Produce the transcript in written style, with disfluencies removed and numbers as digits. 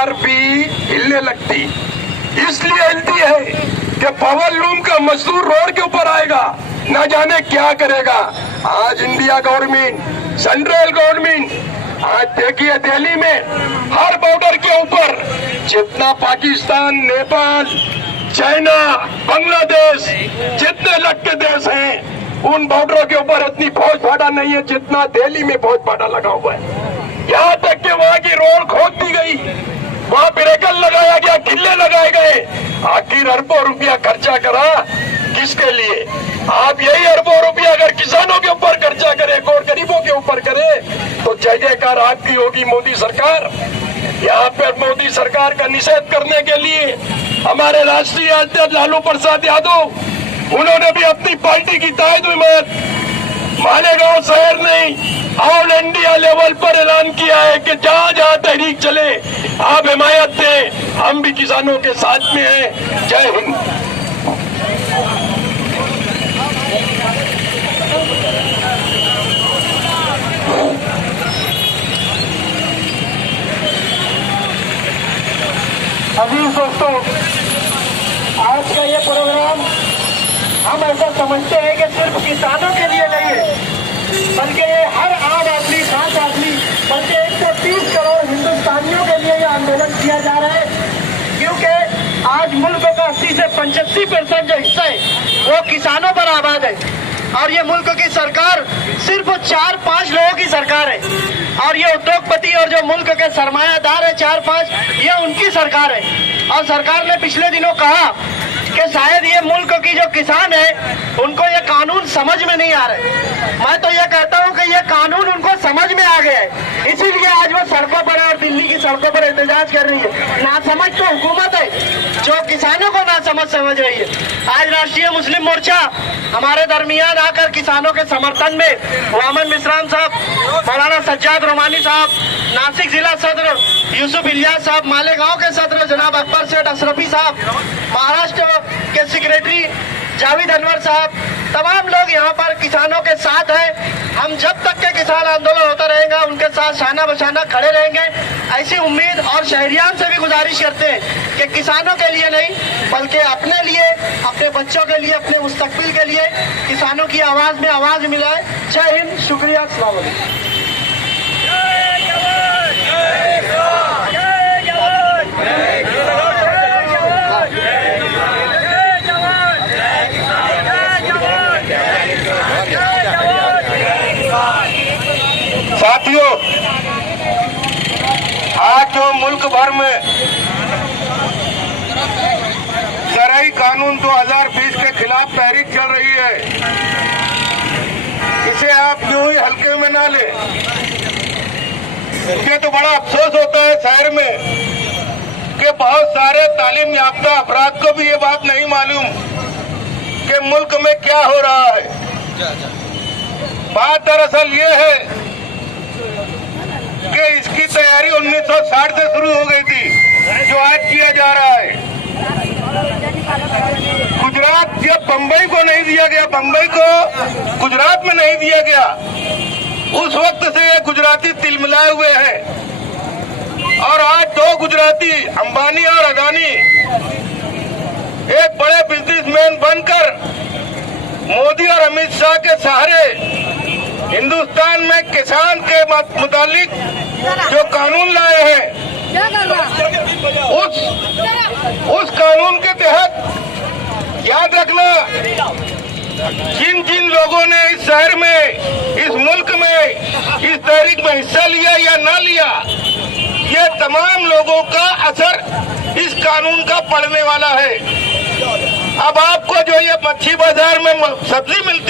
सरकार भी हिलने लगती। इसलिए हिलती है कि पावर लूम का मजदूर रोड के ऊपर आएगा, ना जाने क्या करेगा। आज इंडिया गवर्नमेंट, सेंट्रल गवर्नमेंट, आज देखिए दिल्ली में हर बॉर्डर के ऊपर जितना पाकिस्तान, नेपाल, चाइना, बांग्लादेश, जितने लगते देश हैं, उन बॉर्डरों के ऊपर इतनी फौज फाटा नहीं है जितना दिल्ली में फौज फाटा लगा हुआ है। यहाँ तक कि वहाँ की रोड खोद दी गई, वहाँ ब्रेकल लगाया गया, किले लगाए गए। आखिर अरबों रुपया खर्चा करा किसके लिए? आप यही अरबों रुपया अगर किसानों के ऊपर खर्चा करे और गरीबों के ऊपर करे तो जय जयकार आपकी होगी मोदी सरकार। यहाँ पर मोदी सरकार का निषेध करने के लिए हमारे राष्ट्रीय अध्यक्ष लालू प्रसाद यादव, उन्होंने भी अपनी पार्टी की तायद में मालेगांव शहर ने ऑल इंडिया लेवल पर ऐलान किया है कि जहाँ जहाँ तहरीक चले आप हिमायत दें, हम भी किसानों के साथ में हैं। जय हिंद। अजीज दोस्तों, आज का ये प्रोग्राम हम ऐसा समझते हैं कि सिर्फ किसानों के लिए नहीं है, बल्कि ये हर आम आदमी, खास आदमी, बल्कि 130 करोड़ हिंदुस्तानियों के लिए ये आंदोलन किया जा रहा है। क्योंकि आज मुल्क का 80 से 85% जो हिस्सा है वो किसानों पर आबाद है और ये मुल्क की सरकार सिर्फ 4-5 लोगों की सरकार है और ये उद्योगपति और जो मुल्क के सरमायादार है 4-5, ये उनकी सरकार है। और सरकार ने पिछले दिनों कहा कि शायद ये मुल्क की जो किसान है उनको ये कानून समझ में नहीं आ रहे। मैं तो ये कहता हूँ कि ये कानून उनको समझ में आ गया है, इसीलिए आज वो सड़कों पर और दिल्ली की सड़कों पर एहतजाज कर रही है। ना समझ तो हुकूमत है जो किसानों को ना समझ रही है। आज राष्ट्रीय मुस्लिम मोर्चा हमारे दरमियान आकर किसानों के समर्थन में वामन मिश्रान साहब, मौलाना सज्जाद रोमानी साहब, नासिक जिला सदर यूसुफ इलियास साहब, मालेगांव के सदर जनाब अकबर सेठ अशरफी साहब, महाराष्ट्र के सेक्रेटरी जावेद अनवर साहब, तमाम लोग यहाँ पर किसानों के साथ हैं। हम जब तक के किसान आंदोलन होता रहेगा उनके साथ शाना बशाना खड़े रहेंगे, ऐसी उम्मीद और शहरियान से भी गुजारिश करते हैं कि किसानों के लिए नहीं बल्कि अपने लिए, अपने बच्चों के लिए, अपने मुस्तकबिल के लिए किसानों की आवाज में आवाज मिलाए। जय हिंद, शुक्रिया, अस्सलाम वालेकुम। साथियों, आज जो मुल्क भर में ज़राई कानून 2020 के खिलाफ तहरीक चल रही है, इसे आप यूं ही हल्के में ना लें। मुझे तो बड़ा अफसोस होता है शहर में कि बहुत सारे तालीम याफ्ता अफराद को भी ये बात नहीं मालूम कि मुल्क में क्या हो रहा है। बात दरअसल ये है कि इसकी तैयारी 1960 से शुरू हो गई थी, जो आज किया जा रहा है। गुजरात जब बंबई को नहीं दिया गया, बंबई को गुजरात में नहीं दिया गया, उस वक्त से ये गुजराती तिलमिलाए हुए हैं। और आज दो गुजराती, अंबानी और अदानी, एक बड़े बिजनेसमैन बनकर मोदी और अमित शाह के सहारे हिंदुस्तान में किसान के मुतालिक जो कानून लाए हैं, उस कानून के तहत याद रखना, जिन जिन लोगों ने इस शहर में, इस मुल्क में, इस तहरीक में हिस्सा लिया या ना लिया, ये तमाम लोगों का असर इस कानून का पड़ने वाला है। अब आपको जो ये मच्छी बाजार में सब्जी मिलती